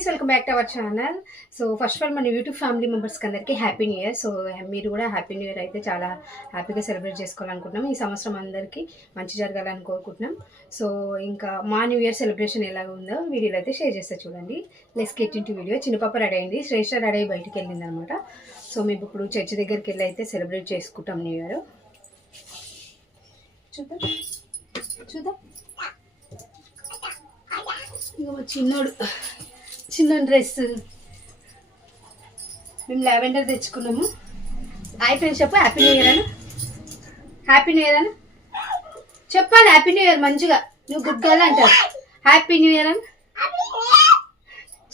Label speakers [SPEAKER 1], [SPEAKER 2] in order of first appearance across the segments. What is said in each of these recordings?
[SPEAKER 1] Friends welcome back to our channel. So first of all మన YouTube family మెంబర్స్కి అందరికీ happy new year so మీరు కూడా happy new year అయితే చాలా హ్యాపీగా సెలబ్రేట్ చేసుకోవాలనుకుంటున్నాం. ఈ సంవత్సరం అందరికీ మంచి జరగాలని కోరుకుంటున్నాం. సో ఇంకా మా న్యూ ఇయర్ సెలబ్రేషన్ ఎలా ఉందో వీడియోలో అయితే షేర్ చేస్తే చూడండి. లెస్ గెట్ ఇంటూ వీడియో చిన్నపాప రెడీ అయింది. శ్రేష్ఠ రెడీ అయ్యి బయటికి వెళ్ళింది అనమాట సో మేము ఇప్పుడు చర్చి దగ్గరికి వెళ్ళి అయితే సెలబ్రేట్ చేసుకుంటాం న్యూ ఇయర్ చూద్దాం. చూద్దాం. ఇక చిన్నోడు. చిన్న డ్రెస్. మేము లావెండర్ తెచ్చుకున్నాము. హాయ్ ఫ్రెండ్స్ చెప్పు హ్యాపీ న్యూ ఇయర్ అని హ్యాపీ న్యూ ఇయర్ అని చెప్పాలి హ్యాపీ న్యూ ఇయర్ మంచిగా. నువ్వు గుడ్ గర్ల్ అంటావు. హ్యాపీ న్యూ ఇయర్ అని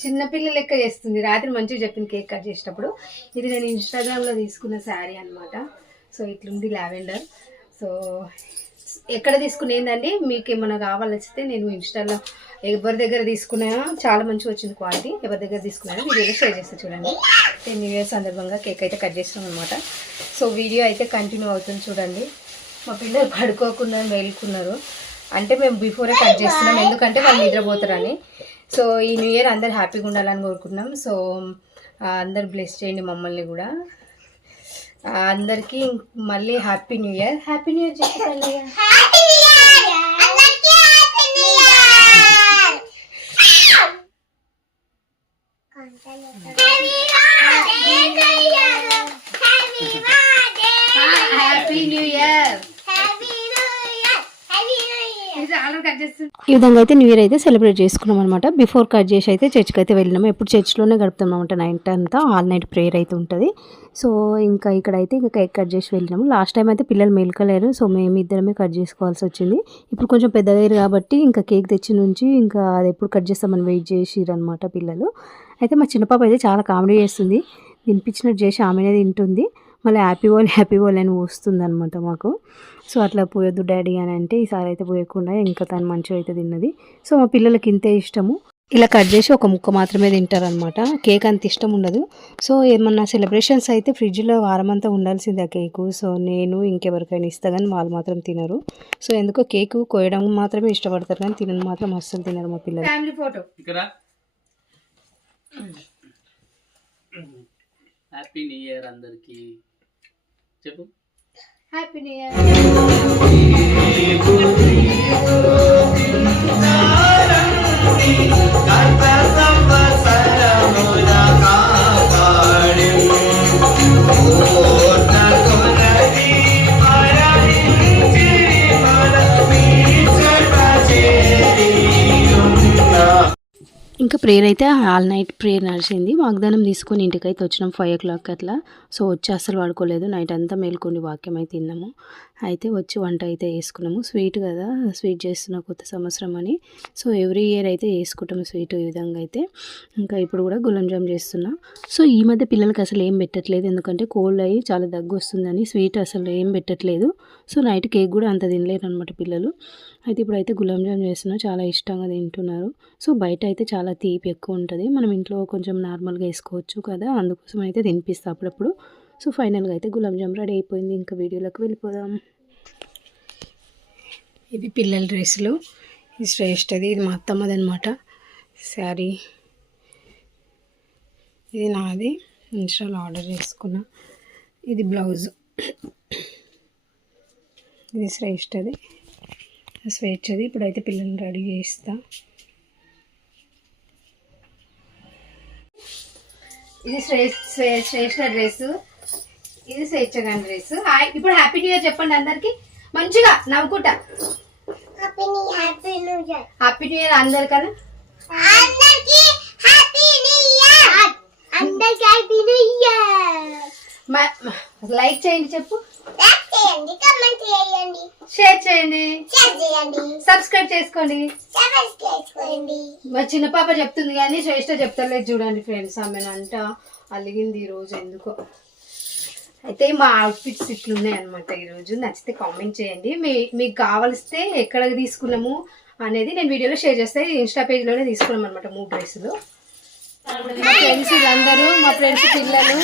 [SPEAKER 1] చిన్నపిల్ల లెక్క చేస్తుంది. రాత్రి మంచిగా చెప్పింది కేక్ కట్ చేసేటప్పుడు. ఇది నేను ఇన్స్టాగ్రామ్లో తీసుకున్న శారీ అనమాట సో ఇట్లుంది లావెండర్. సో ఎక్కడ తీసుకునేందండి? మీకు ఏమైనా కావాల్సితే నేను ఇన్స్టాలో ఎవరి దగ్గర తీసుకున్నా చాలా మంచిగా వచ్చింది క్వాలిటీ. ఎవరి దగ్గర తీసుకున్నానో వీడియోలో షేర్ చేస్తాను చూడండి. టెన్ న్యూ ఇయర్ సందర్భంగా కేక్ అయితే కట్ చేస్తాం అనమాట సో వీడియో అయితే కంటిన్యూ అవుతుంది చూడండి. మా పిల్లలు పడుకోకుండా మేలుకున్నారు. అంటే మేము బిఫోరే కట్ చేస్తున్నాం. ఎందుకంటే వాళ్ళు నిద్రపోతారని. సో ఈ న్యూ ఇయర్ అందరు హ్యాపీగా ఉండాలని కోరుకుంటున్నాం. సో అందరు బ్లెస్ చేయండి మమ్మల్ని కూడా. అందరికీ మళ్ళీ happy new year happy new year చెప్పండి హ్యాపీ న్యూ ఇయర్ ఈ విధంగా అయితే న్యూ ఇయర్ అయితే సెలబ్రేట్ చేసుకున్నాం అనమాట బిఫోర్ కట్ చేసి అయితే చర్చ్కి అయితే వెళ్ళినాము. ఎప్పుడు చర్చ్లోనే గడుపుతాం అనమాట నైట్ అంతా ఆల్ నైట్ ప్రేయర్ అయితే ఉంటుంది. సో ఇంకా ఇక్కడైతే ఇంకా కేక్ కట్ చేసి వెళ్ళినాము. లాస్ట్ టైం అయితే పిల్లలు మేలుకలేరు. సో మేము ఇద్దరమే కట్ చేసుకోవాల్సి వచ్చింది. ఇప్పుడు కొంచెం పెద్దగయ్యారు కాబట్టి ఇంకా కేక్ తెచ్చి నుంచి ఇంకా అది ఎప్పుడు కట్ చేస్తామని వెయిట్ చేసిరనమాట పిల్లలు. అయితే మా చిన్న పాప అయితే చాలా కామెడీ చేస్తుంది. తినిపించినట్టు చేసి ఆమెనే తింటుంది. మళ్ళీ హ్యాపీ వాళ్ళు హ్యాపీ వాళ్ళు అని వస్తుంది అనమాట మాకు. సో అట్లా పోయొద్దు డాడీ అని అంటే ఈసారి అయితే పోయకుండా ఇంకా తను మంచిగా అయితే తిన్నది. సో మా పిల్లలకి ఇంతే ఇష్టము. ఇలా కట్ చేసి ఒక ముక్క మాత్రమే తింటారనమాట కేక్ అంత ఇష్టం ఉండదు. సో ఏమన్నా సెలబ్రేషన్స్ అయితే ఫ్రిడ్జ్లో వారం అంతా ఉండాల్సిందే ఆ కేకు. సో నేను ఇంకెవరికైనా ఇస్తా కానీ వాళ్ళు మాత్రం తినరు. సో ఎందుకో కేకు కోయడం మాత్రమే ఇష్టపడతారు కానీ తినడం మాత్రం అస్సలు తినరు మా పిల్లలు. ఫ్యామిలీ ఫోటో
[SPEAKER 2] ఇక్కడ. హ్యాపీ న్యూ ఇయర్ అందరికి. చెప్పు
[SPEAKER 1] హ్యాపీ న్యూ ఇంకా ప్రేయర్ అయితే ఆల్ నైట్ ప్రేయర్ నడిచింది. వాగ్దానం తీసుకొని ఇంటికి అయితే వచ్చినాం ఫైవ్ ఓ క్లాక్ అట్లా. సో వచ్చి అస్సలు పడుకోలేదు నైట్ అంతా మేల్కొని వాక్యం అయితే తిన్నాము అయితే వచ్చి వంట అయితే వేసుకున్నాము. స్వీట్ కదా స్వీట్ చేస్తున్న కొత్త సంవత్సరం అని. సో ఎవ్రీ ఇయర్ అయితే వేసుకుంటాము స్వీట్ ఈ విధంగా అయితే. ఇంకా ఇప్పుడు కూడా గులాబ్ జామ్ చేస్తున్నా. సో ఈ మధ్య పిల్లలకి అసలు ఏం పెట్టట్లేదు. ఎందుకంటే కోల్డ్ అయ్యి చాలా దగ్గు వస్తుందని స్వీట్ అసలు ఏం పెట్టట్లేదు. సో నైట్ కేక్ కూడా అంత తినలేరు అనమాట పిల్లలు. అయితే ఇప్పుడైతే గులాబ్ జామ్ చేస్తున్నా. చాలా ఇష్టంగా తింటున్నారు. సో బయట అయితే చాలా తీపి ఎక్కువ ఉంటుంది. మనం ఇంట్లో కొంచెం నార్మల్గా వేసుకోవచ్చు కదా. అందుకోసం అయితే తినిపిస్తాం అప్పుడప్పుడు. సో ఫైనల్గా అయితే గులాబ్ జామ్ రెడీ అయిపోయింది. ఇంకా వీడియోలోకి వెళ్ళిపోదాం. ఇది పిల్లల డ్రెస్సులు. ఇది శ్రేష్ఠది ఇది మా అత్తమ్మది అనమాట శారీ. ఇది నాది. ఇన్స్టాలో ఆర్డర్ చేసుకున్నా. ఇది బ్లౌజ్. ఇది శ్రేష్ఠది స్వేచ్ఛది. ఇప్పుడైతే పిల్లల్ని రెడీ చేస్తా. ఇది శ్రేష్ఠ డ్రెస్సు. ఇది స్వేచ్ఛ గారి డ్రెస్ హాయ్ ఇప్పుడు హ్యాపీ న్యూ ఇయర్ చెప్పండి అందరికి. మంచిగా నవ్వుకుంటా. హ్యాపీ న్యూ ఇయర్ అందరికన్నా లైక్ చేయండి చెప్పు. షేర్ చేయండి. సబ్స్క్రైబ్ చేసుకోండి. మా చిన్న పాప చెప్తుంది కానీ శ్రేష్ఠ చెప్తలేదు చూడండి ఫ్రెండ్స్. ఆమె అంట అలిగింది ఈ రోజు ఎందుకో. అయితే మా అవుట్ఫిట్స్ ఇట్లున్నాయి అనమాట ఈరోజు. నచ్చితే కామెంట్ చేయండి. మీ మీకు కావలిస్తే ఎక్కడ తీసుకున్నాము అనేది నేను వీడియోలో షేర్ చేస్తే. ఇన్స్టా పేజ్లోనే తీసుకున్నాం అనమాట మూడు డ్రెస్సులు. మా ఫ్రెండ్స్ వీళ్ళందరూ మా ఫ్రెండ్స్ పిల్లలు.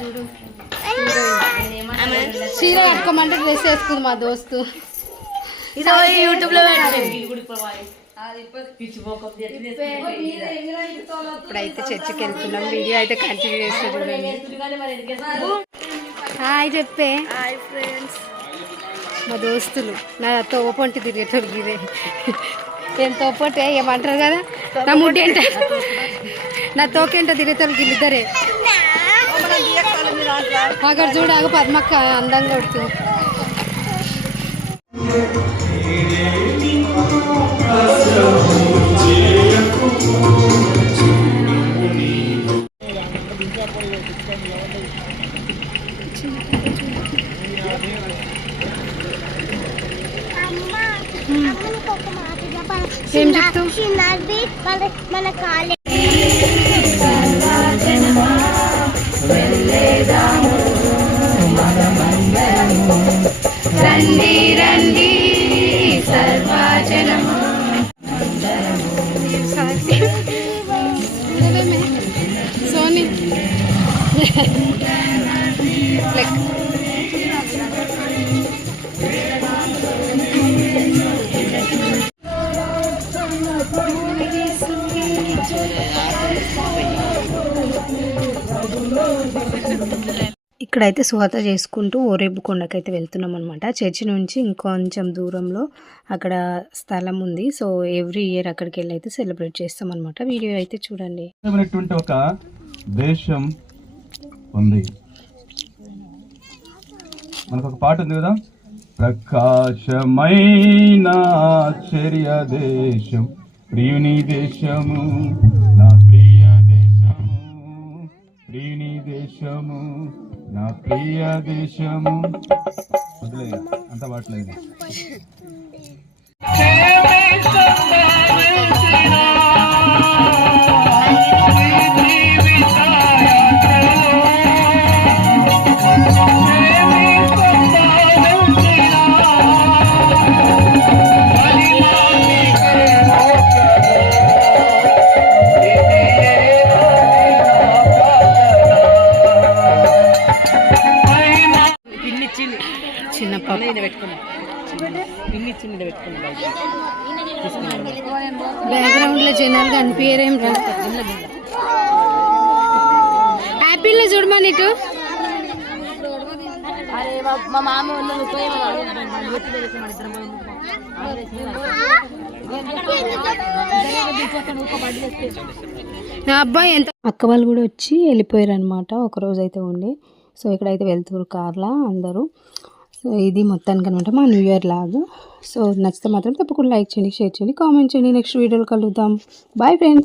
[SPEAKER 1] చూడు. చీర కట్టుకోమంటే డ్రెస్ వేసుకుంది మా దోస్తు.
[SPEAKER 3] యూట్యూబ్లో
[SPEAKER 1] ఇప్పుడైతే చర్చికి వెళ్తున్నాం వీడియో అయితే కంటిన్యూ చేస్తే చూడండి హాయ్ చెప్పే.
[SPEAKER 3] Hi friends.
[SPEAKER 1] మా దోస్తులు. నా తోపంటి తిరిగేటోళ్ళు గిరే ఏం తోపంటే ఏమంటారు కదా? నా ముడ్డి ఏంట నా తోకేంటో తిరిగేటోళ్ళు గిల్లిద్దరే అక్కడ చూడాక పద్మక్క అందంగా కొడుతుంది ఏం చెప్తావు?
[SPEAKER 4] మన మన కాలే
[SPEAKER 1] రండి రండి సర్వజనము సోని లెక్ ఇక్కడైతే సుహత చేసుకుంటూ ఓరేపు కొండకైతే వెళ్తున్నాం అనమాట చర్చి నుంచి ఇంకొంచెం దూరంలో అక్కడ స్థలం ఉంది. సో ఎవ్రీ ఇయర్ అక్కడికి వెళ్ళి అయితే సెలబ్రేట్ చేస్తాం అనమాట వీడియో అయితే చూడండి.
[SPEAKER 5] ఒక దేశం ఉంది. మనకు ఒక పాట ఉంది కదా? ప్రకాశమైన చర్య దేశం ప్రియుని దేశము నా ప్రియ ప్రియుని దేశము నా ప్రియ దేశము. వదిలేదు అంత పాటలేదు
[SPEAKER 1] పాప బ్యాక్గ్రౌండ్లో జనాలు కనిపించరేం రా. యాపిల్ చూడమని ఇటు
[SPEAKER 3] మా మామ
[SPEAKER 1] నా అబ్బాయి ఎంత అక్క వాళ్ళు కూడా వచ్చి వెళ్ళిపోయారు అనమాట ఒక రోజు అయితే ఉండి. సో ఇక్కడైతే వెళ్తున్నారు కార్లా అందరూ. సో ఇది మొత్తానికి అనమాట మా న్యూ ఇయర్ లాగా. సో నచ్చితే మాత్రం తప్పకుండా లైక్ చేయండి షేర్ చేయండి కామెంట్ చేయండి. నెక్స్ట్ వీడియోలో కలుద్దాం. Bye friends